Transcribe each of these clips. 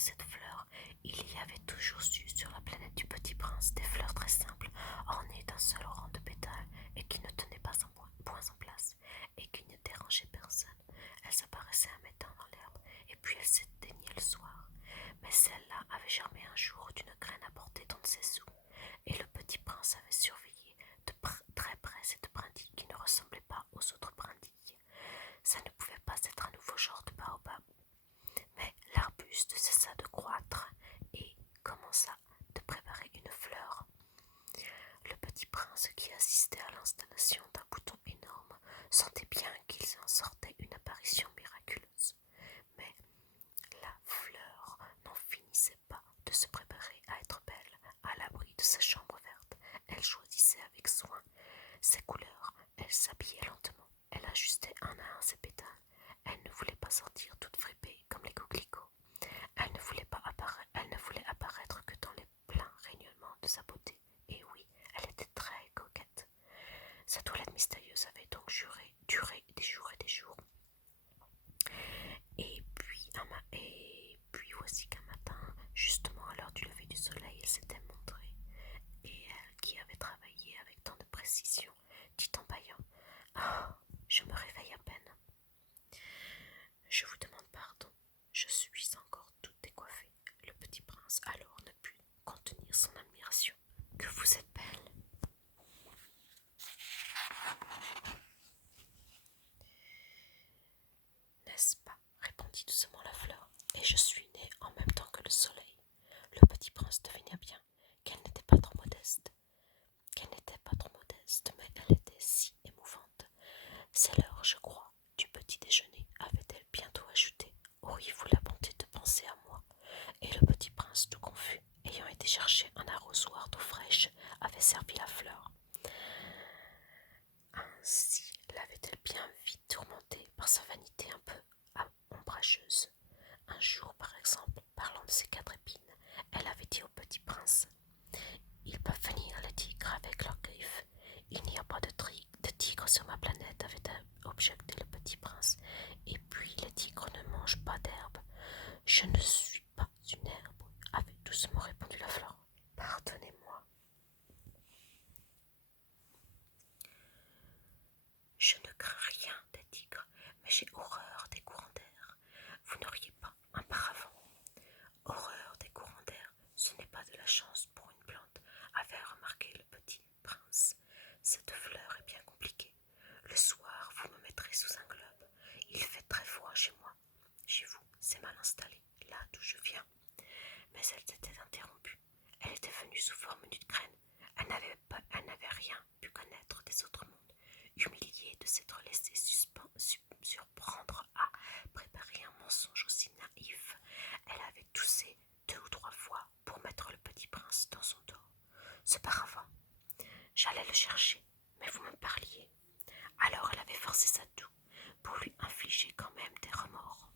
cette fleur, il y avait toujours eu sur la planète du Petit Prince des fleurs très simples, ornées d'un seul rang de pétales et qui ne tenaient pas un point en place et qui ne dérangeaient personne. Elles apparaissaient un matin dans l'herbe et puis elles s'éteignaient le soir. Mais celle-là avait germé un jour d'une graine apportée dans ses sous, et le Petit Prince avait surveillé de très près cette brindille qui ne ressemblait pas aux autres brindilles. Ça ne pouvait pas être un nouveau genre de baobab. Mais l'arbuste cessa de croître et commença de préparer une fleur. Le Petit Prince, qui assistait à l'installation d'un bouton énorme, sentait bien qu'il en sortait une apparition miraculeuse. Mais la fleur n'en finissait pas de se préparer à être belle, à l'abri de sa chambre verte. Elle choisissait avec soin ses couleurs, elle s'habillait lentement, elle ajustait un à un ses pétales. Elle ne voulait pas sortir toute fripée comme les coquelicots. Elle ne voulait apparaître que dans les pleins rayonnements de sa beauté. Et oui, elle était très coquette. Sa toilette mystérieuse avait donc duré des jours et des jours. Et puis voici qu'un matin, justement à l'heure du lever du soleil, elle s'était montrée. Et elle, qui avait travaillé avec tant de précision, dit en bâillant: Ah, je me réveille à peine. Je vous demande pardon, je suis encore toute décoiffée. Le Petit Prince alors ne put contenir son admiration. Que vous êtes belle! N'est-ce pas? Répondit doucement la fleur. Et je suis née en même temps que le soleil. Le Petit Prince devina bien qu'elle n'était pas trop modeste. Mais elle était si émouvante. C'est l'heure, je crois, du petit déjeuner, avait-elle bientôt ajouté. Auriez-vous la bonté de penser à moi? Et le Petit Prince, tout confus, ayant été chercher un arrosoir d'eau fraîche, avait servi la fleur. Ainsi l'avait-elle bien vite tourmentée par sa vanité un peu ombrageuse. Un jour, par exemple, parlant de ses 4 épines, elle avait dit au Petit Prince: Ils peuvent venir, les tigres, avec leurs griffes. Il n'y a pas de tigre sur ma planète, avait objecté le Petit Prince. Et puis, les tigres ne mangent pas d'herbe. Je ne suis pas une herbe, avait doucement répondu la fleur. Pardonnez-moi. Je ne crains rien des tigres, mais j'ai horreur des courants d'air. Vous n'auriez pas un paravent? Horreur des courants d'air, ce n'est pas de la chance pour une plante, avait remarqué le Petit Prince. Cette fleur est bien compliquée. Le soir, vous me mettrez sous un globe. Il fait très froid chez moi. Chez vous, c'est mal installé, là d'où je viens. Mais elle s'était interrompue. Elle était venue sous forme d'une graine. Elle n'avait rien pu connaître des autres mondes. Humiliée de s'être laissée surprendre à préparer un mensonge aussi naïf, elle avait toussé 2 ou 3 fois pour mettre le Petit Prince dans son dos. Ce paravent, j'allais le chercher, mais vous me parliez. Alors elle avait forcé sa toux pour lui infliger quand même des remords.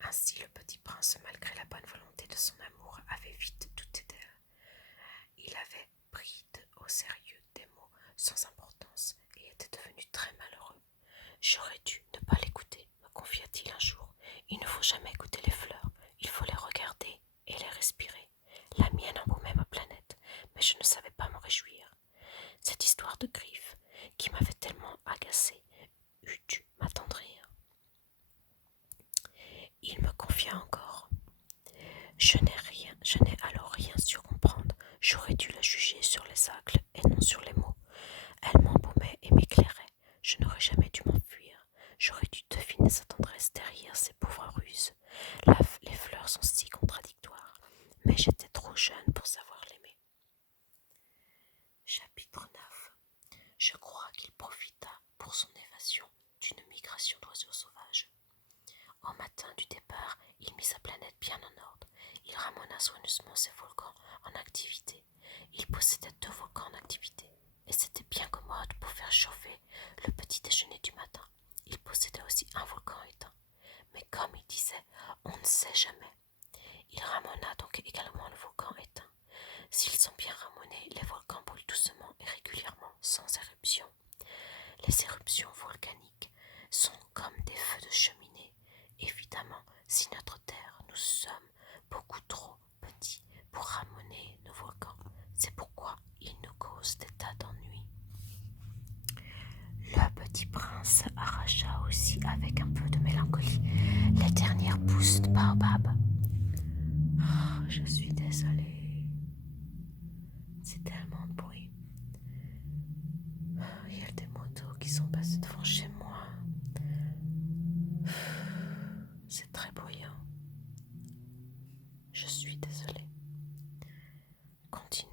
Ainsi le Petit Prince, malgré la bonne volonté de son amour, avait vite douté d'elle. Il avait pris au sérieux des mots sans importance et était devenu très malheureux. J'aurais dû ne pas l'écouter, me confia-t-il un jour. Il ne faut jamais écouter les fleurs, il faut les regarder et les respirer. La mienne embaumait ma planète, mais je ne savais pas me réjouir. Cette histoire de griffes, qui m'avait tellement agacée, eût dû m'attendrir. Il me confia encore: Je n'ai alors rien su comprendre. J'aurais dû la juger sur les actes et non sur les mots. Elle m'embaumait et m'éclairait. Je n'aurais jamais dû m'enfuir. J'aurais dû deviner sa tendresse derrière ses pauvres ruses. Les fleurs sont si contradictoires, mais j'étais trop jeune pour savoir l'aimer. Chapitre 9. Je crois qu'il profita pour son évasion d'une migration d'oiseaux sauvages. Au matin du départ, il mit sa planète bien en ordre. Il ramena soigneusement ses volcans en activité. Il possédait 2 volcans en activité, et c'était bien commode pour faire chauffer le petit déjeuner du matin. Il possédait aussi un volcan éteint. Mais comme il disait, on ne sait jamais. Il ramena donc également le volcan éteint. S'ils sont bien ramonés, les volcans brûlent doucement sans éruption. Les éruptions volcaniques sont comme des feux de cheminée. Évidemment, si notre Terre, nous sommes beaucoup trop petits pour ramener nos volcans. C'est pourquoi ils nous causent des tas d'ennuis. Le petit prince arracha aussi avec un peu de mélancolie les dernières pousses de baobab. Oh, je suis désolée. C'est tellement de bruit. Il y a des motos qui sont passées devant chez moi. C'est très bruyant. Je suis désolée. Continuons.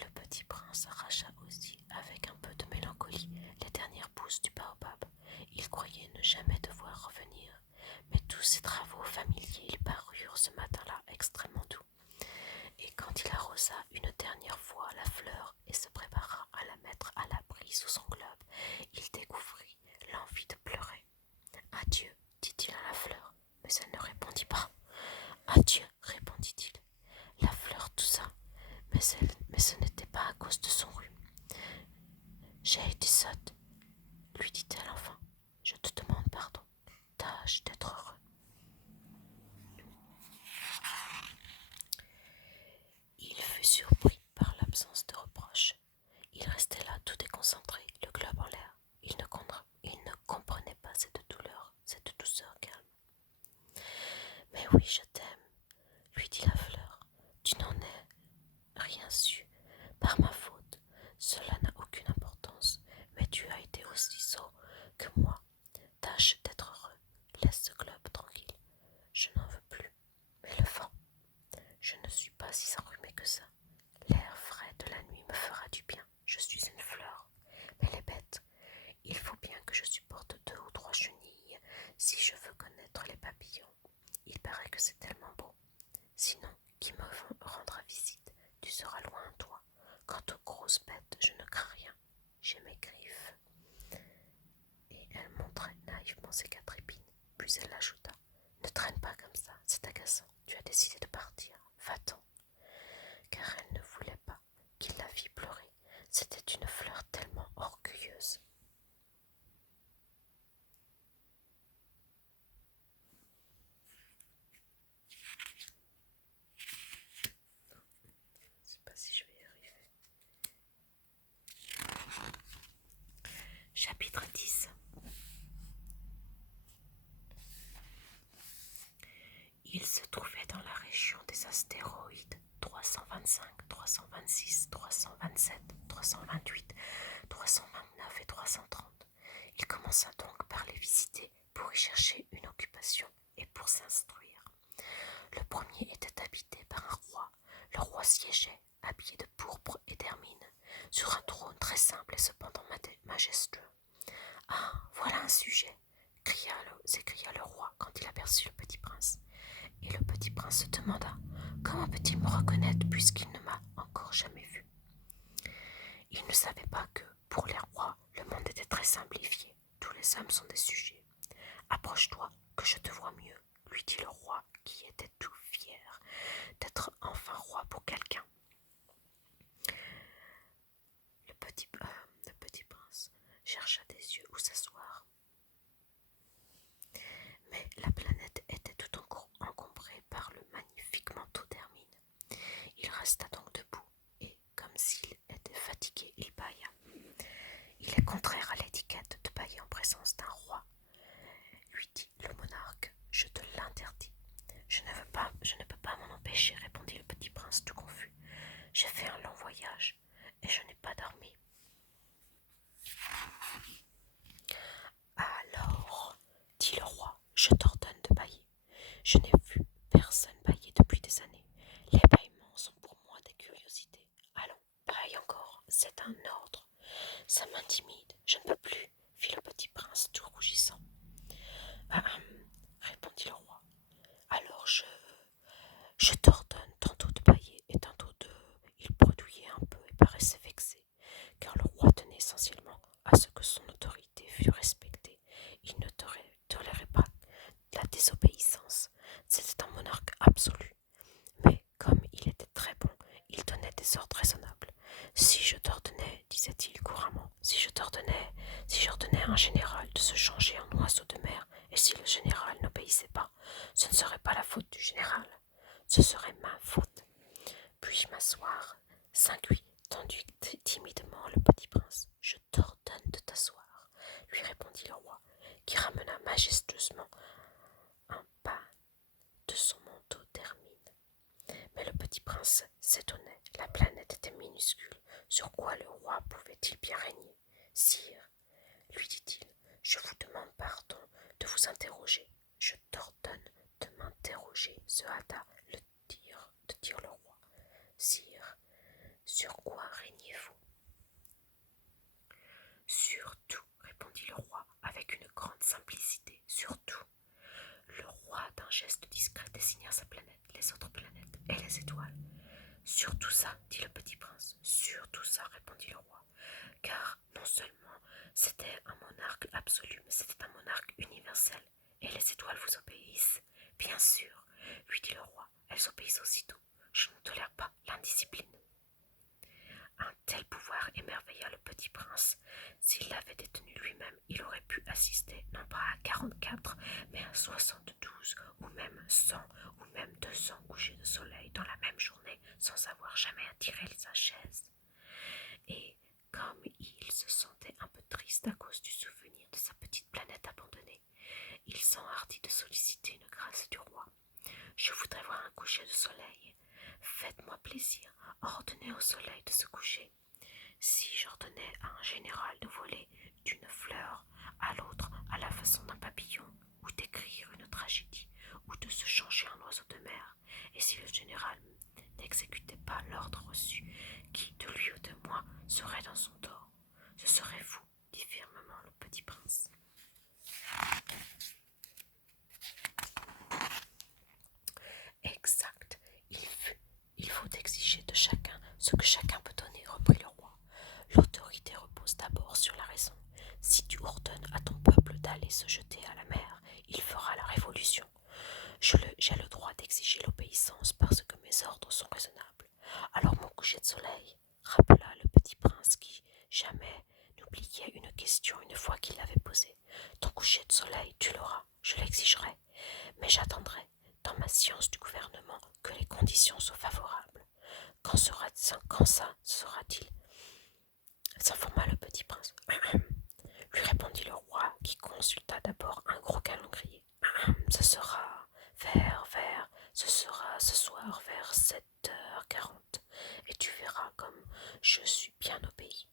Le petit prince arracha aussi, avec un peu de mélancolie, les dernières pousses du baobab. Il croyait ne jamais devoir revenir, mais tous ses travaux familiers lui parurent ce matin-là extrêmement doux. Et quand il arrosa une dernière fois la fleur et se prépara à la mettre à l'abri sous son globe, il découvrit l'envie de pleurer. « Adieu, dit-il à la fleur, mais elle ne répondit pas. « Adieu, répondit-il. La fleur toussa, mais ce n'était pas à cause de son rhume. « J'ai été sotte, lui dit-elle enfin. Je te demande pardon. Tâche d'être heureux. » Il fut surpris par l'absence de reproche. Il restait là tout déconcentré, le globe en l'air. Il ne comprenait pas cette douleur, cette douceur calme. « Mais oui, je t'aime, lui dit la fleur. Tu n'en as rien su. Par ma faute, cela n'a aucune importance, mais tu as été aussi sot que moi. Tâche d'être heureux. Laisse ce globe tranquille. Je n'en veux plus. Mais le vent, je ne suis pas si enrhumée que ça. L'air frais de la nuit me fera du bien. Je suis une fleur. Mais les bêtes, il faut bien que je supporte 2 ou 3 chenilles si je veux connaître les papillons. Il paraît que c'est tellement beau. Sinon, qui me rendra visite? Tu seras loin, toi. Quant aux grosses bêtes, je ne crains rien. J'ai mes griffes. Et elle montrait naïvement ses 4 épines. Puis elle ajouta: Ne traîne pas comme ça, c'est agaçant. Tu as décidé de partir. Va-t'en. Car elle ne voulait pas qu'il la vît pleurer. C'était une fleur tellement orgueilleuse. Je ne sais pas si je vais y arriver. Chapitre 10. Il se trouvait dans la région des astéroïdes 325, 326, 327, 328, 329 et 330. Il commença donc par les visiter pour y chercher une occupation et pour s'instruire. Le premier était habité par un roi. Le roi siégeait, habillé de pourpre et d'hermine, sur un trône très simple et cependant majestueux. « Ah, voilà un sujet !» s'écria le roi quand il aperçut le petit prince. Et le petit prince se demanda: comment peut-il me reconnaître puisqu'il ne m'a encore jamais vu? Il ne savait pas que, pour les rois, le monde était très simplifié. Tous les hommes sont des sujets. « Approche-toi, que je te vois mieux, lui dit le roi, qui était tout fier d'être enfin roi pour quelqu'un. Le petit prince chercha des yeux où s'asseoir. Mais la planète était tout encombrée par le magnifique manteau d'hermine. Il resta donc debout et, comme s'il était fatigué, il bâilla. Il est contraire à l'étiquette de bâiller en présence d'un roi, lui dit le monarque. Je te l'interdis. Je ne peux pas m'en empêcher, répondit le petit prince tout confus. J'ai fait un long voyage et je n'ai pas dormi. Alors, dit le roi, je t'ordonne de bâiller. Je n'ai vu personne bâiller depuis des années. Les bâillements sont pour moi des curiosités. Allons, bâille encore, c'est un ordre. Ça m'intimide, je ne peux plus, fit le petit prince tout rougissant. Répondit le roi. Alors je t'ordonne tantôt de bâiller et tantôt de... Il bredouillait un peu et paraissait vexé, car le roi tenait essentiellement à ce que son autorité fût respectée. Il ne tolérait pas la désobéissance. C'était un monarque absolu. Mais comme il était très bon, il donnait des ordres raisonnables. Si je t'ordonnais, disait général de se changer en oiseau de mer, et si le général n'obéissait pas, ce ne serait pas la faute du général, ce serait ma faute. Puis-je m'asseoir? S'inquiéta tendit timidement le petit prince. Je t'ordonne de t'asseoir, lui répondit le roi, qui ramena majestueusement un pas de son manteau d'hermine. Mais le petit prince s'étonnait, la planète était minuscule, sur quoi le roi pouvait-il bien régner? Sire, lui dit-il, je vous demande pardon de vous interroger. Je t'ordonne de m'interroger, se hâta de dire le roi. Sire, sur quoi régnez-vous? Sur tout, répondit le roi avec une grande simplicité, sur tout. Le roi, d'un geste discret, désigna sa planète, les autres planètes et les étoiles. Sur tout ça, dit le petit prince. Sur tout ça, répondit le roi, car non seulement c'était un monarque absolu, mais c'était un monarque universel. Et les étoiles vous obéissent? Bien sûr, lui dit le roi, elles obéissent aussitôt. Je ne tolère pas l'indiscipline. Un tel pouvoir émerveilla le petit prince. S'il l'avait détenu lui-même, il aurait pu assister non pas à 44, mais à 72, ou même 100, ou même 200 couchers de soleil dans la même journée, sans avoir jamais attiré sa chaise. Et comme il se sentait un peu triste à cause du souvenir de sa petite planète abandonnée, il s'enhardit de solliciter une grâce du roi. Je voudrais voir un coucher de soleil. Faites-moi plaisir, ordonnez au soleil de se coucher. Si j'ordonnais à un général de voler d'une fleur à l'autre à la façon d'un papillon, ou d'écrire une tragédie, ou de se changer en oiseau de mer, et si le général n'exécutait pas l'ordre reçu, qui de lui ou de moi serait dans son tort? Ce serait vous, dit fermement le petit prince. Exact, il faut exiger de chacun ce que chacun peut donner, reprit le roi. L'autorité repose d'abord sur la raison. Si tu ordonnes à ton peuple d'aller se jeter à la mer, il fera la révolution. J'ai le droit d'exiger l'obéissance parce que mes ordres sont raisonnables. Alors mon coucher de soleil, rappela le petit prince qui jamais n'oubliait une question une fois qu'il l'avait posée. Ton coucher de soleil, tu l'auras, je l'exigerai, mais j'attendrai, dans ma science du gouvernement, que les conditions soient favorables. Quand ça sera-t-il? S'informa le petit prince. Lui répondit le roi, qui consulta d'abord un gros calendrier. Ce sera ce sera ce soir vers 7h40, et tu verras comme je suis bien obéi.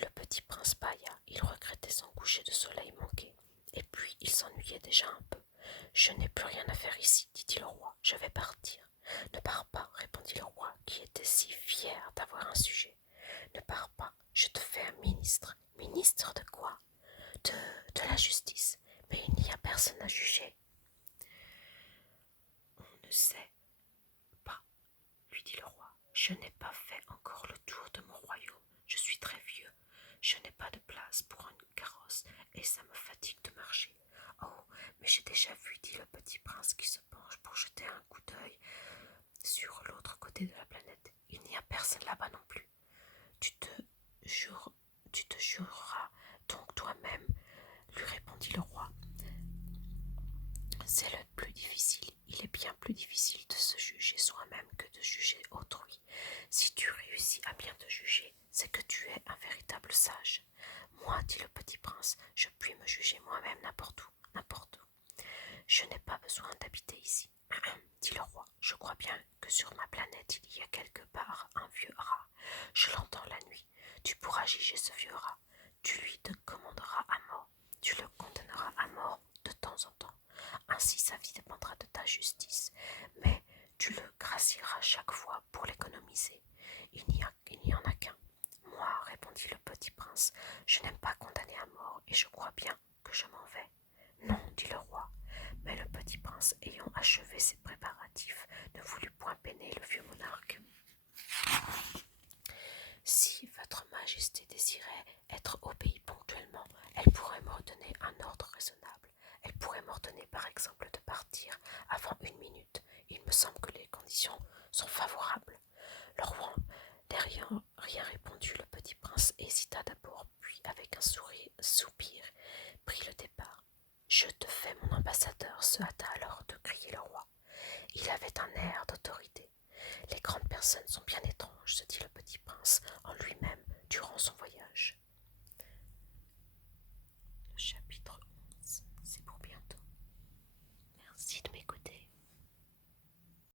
Le petit prince bâilla, il regrettait son coucher de soleil manqué, et puis il s'ennuyait déjà un peu. Je n'ai plus rien à faire ici, dit-il au roi, je vais partir. Ne pars pas, répondit le roi, qui était si fier d'avoir un sujet. Ne pars pas, je te fais un ministre. Ministre de quoi? De la justice. Mais il n'y a personne à juger. On ne sait pas, lui dit le roi. Je n'ai pas fait encore le tour de mon royaume. Je suis très vieux. Je n'ai pas de place pour une carrosse et ça me fatigue de marcher. Oh, mais j'ai déjà vu, dit le petit prince qui se penche pour jeter un coup d'œil sur l'autre côté de la planète. Il n'y a personne là-bas non plus. Tu te jureras donc toi-même, lui répondit le roi. C'est le plus difficile. Il est bien plus difficile de se juger soi-même que de juger autrui. Si tu réussis à bien te juger, c'est que tu es un véritable sage. Moi, dit le petit prince, je puis me juger moi-même n'importe où, n'importe où. Je n'ai pas besoin d'habiter ici, dit le roi. Je crois bien que sur ma planète il y a quelque part un vieux rat. Je l'entends la nuit. Tu pourras juger ce vieux rat. Tu lui te commanderas à mort. Tu le condamneras à mort de temps en temps. Ainsi sa vie dépendra de ta justice. Mais tu le gracieras chaque fois pour l'économiser. Il n'y en a qu'un. Moi, répondit le petit prince, je n'aime pas condamner à mort et je crois bien que je m'en vais. Non, dit le roi. Mais le petit prince, ayant achevé ses préparatifs, ne voulut point peiner le vieux monarque. Si votre majesté désirait être obéie ponctuellement, elle pourrait m'ordonner un ordre raisonnable. Elle pourrait m'ordonner par exemple de partir avant 1 minute. Il me semble que les conditions sont favorables. Le roi n'ayant rien répondu, le petit prince hésita d'abord, puis avec un soupir, Je te fais mon ambassadeur, se hâta alors de crier le roi. Il avait un air d'autorité. Les grandes personnes sont bien étranges, se dit le petit prince